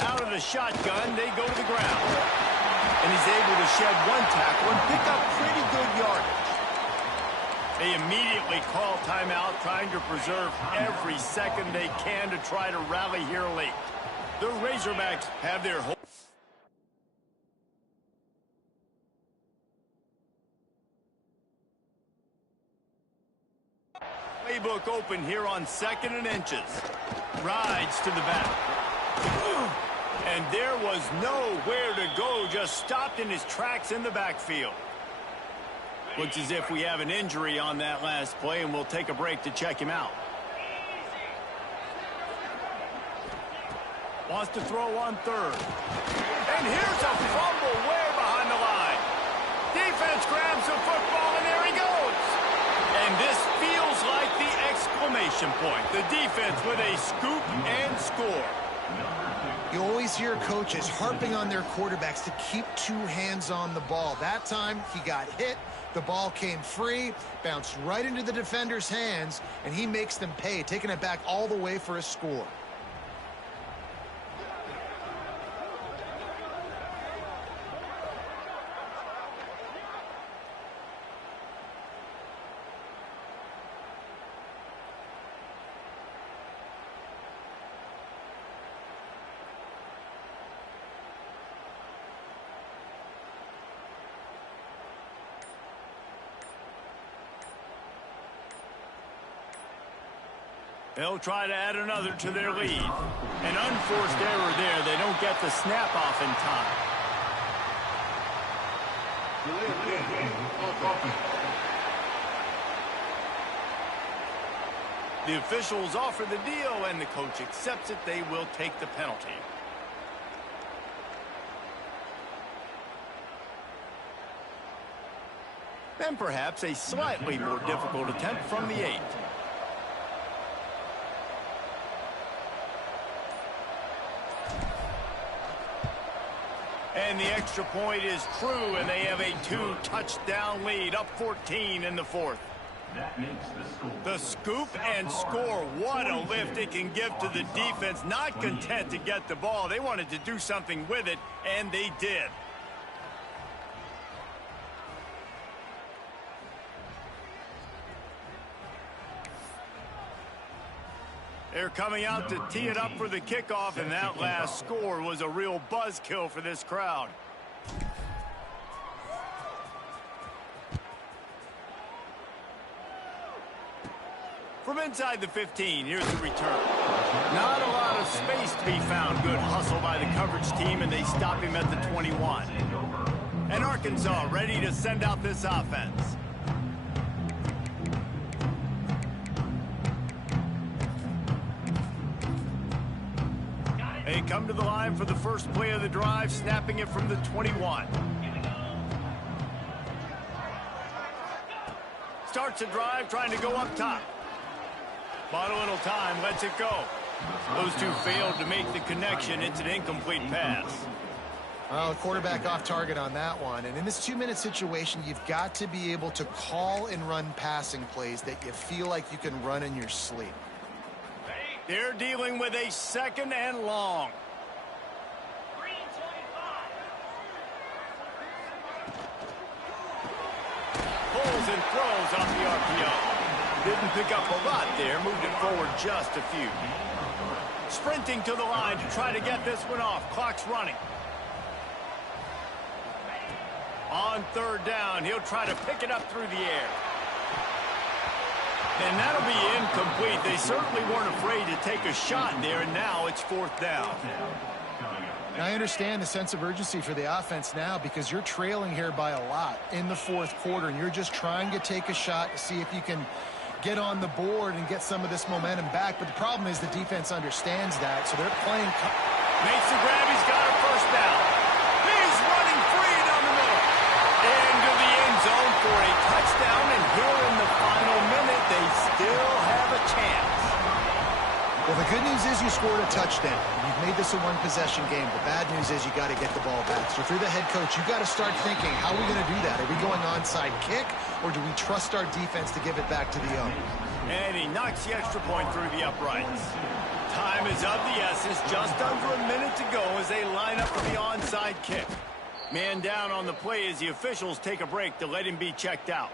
Out of the shotgun, they go to the ground. And he's able to shed one tackle and pick up pretty good yardage. They immediately call timeout, trying to preserve every second they can to try to rally here late. The Razorbacks have their whole playbook open here on 2nd and inches. Rides to the back. And there was nowhere to go, just stopped in his tracks in the backfield. Looks as if we have an injury on that last play, and we'll take a break to check him out. Wants to throw on third. And here's a fumble way behind the line. Defense grabs the football, and there he goes. And this feels like the exclamation point. The defense with a scoop and score. You always hear coaches harping on their quarterbacks to keep two hands on the ball. That time, he got hit. The ball came free, bounced right into the defender's hands, and he makes them pay, taking it back all the way for a score. They'll try to add another to their lead. An unforced error there. They don't get the snap off in time. The officials offer the deal, and the coach accepts it. They will take the penalty. And perhaps a slightly more difficult attempt from the 8. And the extra point is true, and they have a 2-touchdown lead, up 14 in the 4th. That makes the score. The scoop and score. What a lift it can give to the defense. Not content to get the ball. They wanted to do something with it, and they did. They're coming out to tee it up for the kickoff, and that last score was a real buzzkill for this crowd. From inside the 15, here's the return. Not a lot of space to be found. Good hustle by the coverage team, and they stop him at the 21. And Arkansas ready to send out this offense. They come to the line for the first play of the drive, snapping it from the 21. Starts a drive, trying to go up top. Bought a little time, lets it go. Those two failed to make the connection. It's an incomplete pass. Well, the quarterback off target on that one. And in this 2-minute situation, you've got to be able to call and run passing plays that you feel like you can run in your sleep. They're dealing with a 2nd and long. Pulls and throws off the RPO. Didn't pick up a lot there. Moved it forward just a few. Sprinting to the line to try to get this one off. Clock's running. On 3rd down, he'll try to pick it up through the air. And that'll be incomplete. They certainly weren't afraid to take a shot there, and now it's 4th down. And I understand the sense of urgency for the offense now because you're trailing here by a lot in the 4th quarter, and you're just trying to take a shot to see if you can get on the board and get some of this momentum back. But the problem is the defense understands that, so they're playing. Makes the grab. He's got a 1st down. He's running free down the middle. Into the end zone for a touchdown, and here in the final minute, they still have a chance. Well, the good news is you scored a touchdown. You've made this a 1-possession game. The bad news is you got to get the ball back. So if you're the head coach, you got to start thinking, how are we going to do that? Are we going onside kick, or do we trust our defense to give it back to the owner? And he knocks the extra point through the uprights. Time is of the essence. Just under a minute to go as they line up for the onside kick. Man down on the play as the officials take a break to let him be checked out.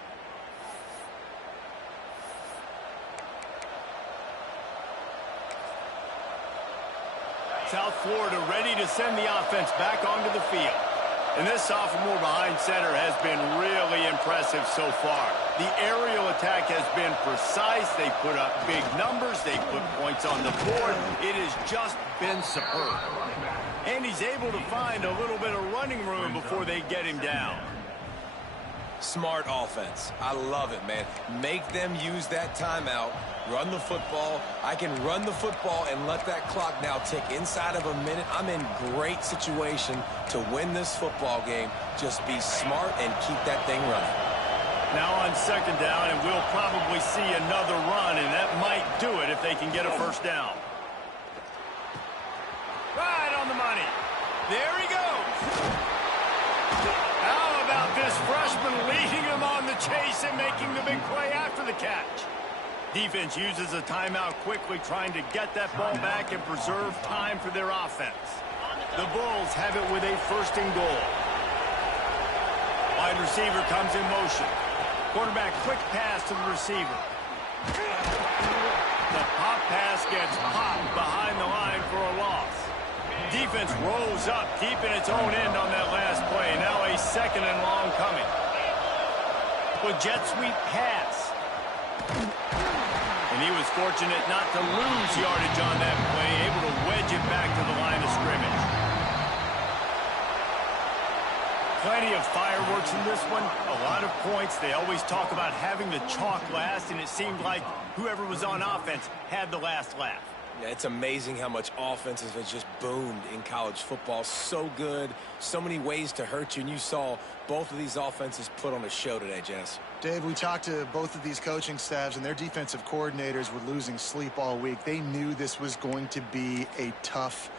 South Florida ready to send the offense back onto the field. And this sophomore behind center has been really impressive so far. The aerial attack has been precise. They put up big numbers. They put points on the board. It has just been superb. And he's able to find a little bit of running room before they get him down. Smart offense. I love it, man. Make them use that timeout. Run the football. I can run the football and let that clock now tick inside of a minute. I'm in great situation to win this football game. Just be smart and keep that thing running. Now on second down, and we'll probably see another run, and that might do it if they can get a first down. Right on the money. There he goes. How about this freshman leading him on the chase and making the big play after the catch? Defense uses a timeout quickly, trying to get that ball back and preserve time for their offense. The Bulls have it with a first and goal. Wide receiver comes in motion. Quarterback quick pass to the receiver. The pop pass gets popped behind the line for a loss. Defense rolls up deep in its own end on that last play. Now a second and long coming. With jet sweep pass. And he was fortunate not to lose yardage on that play, able to wedge it back to the line of scrimmage. Plenty of fireworks in this one, a lot of points. They always talk about having the chalk last, and it seemed like whoever was on offense had the last laugh. Yeah, it's amazing how much offenses have just boomed in college football. So good, so many ways to hurt you, and you saw both of these offenses put on a show today, Jess. Dave, we talked to both of these coaching staffs, and their defensive coordinators were losing sleep all week. They knew this was going to be a tough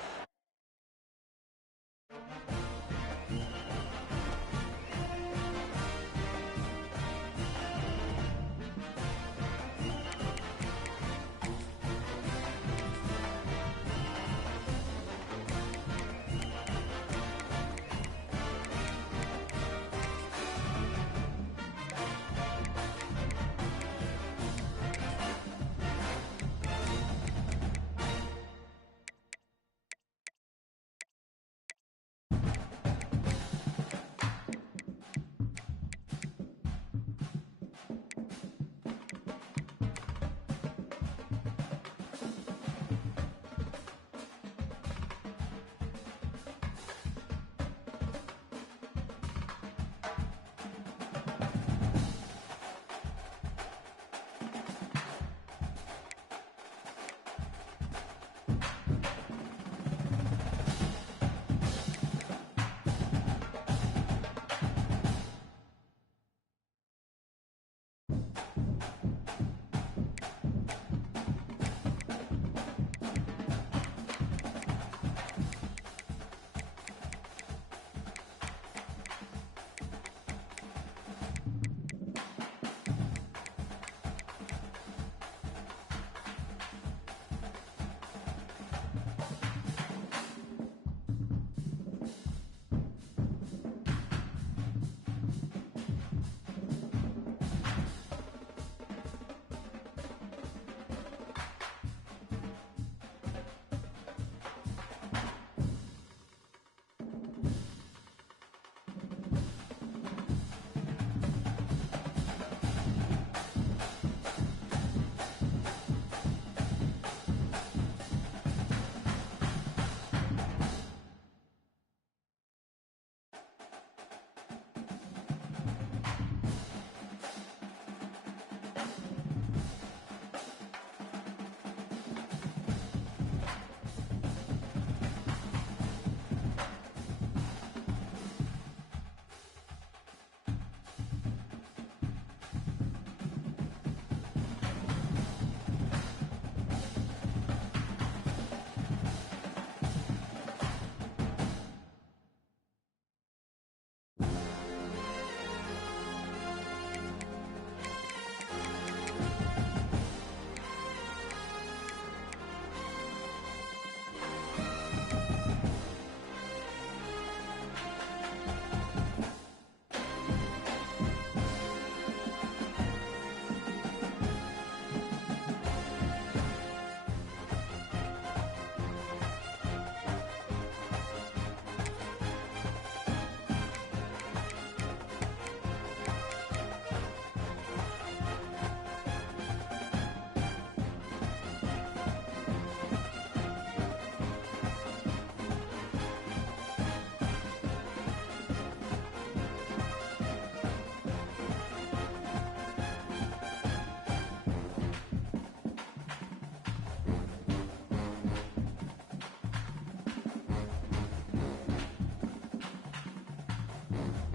down.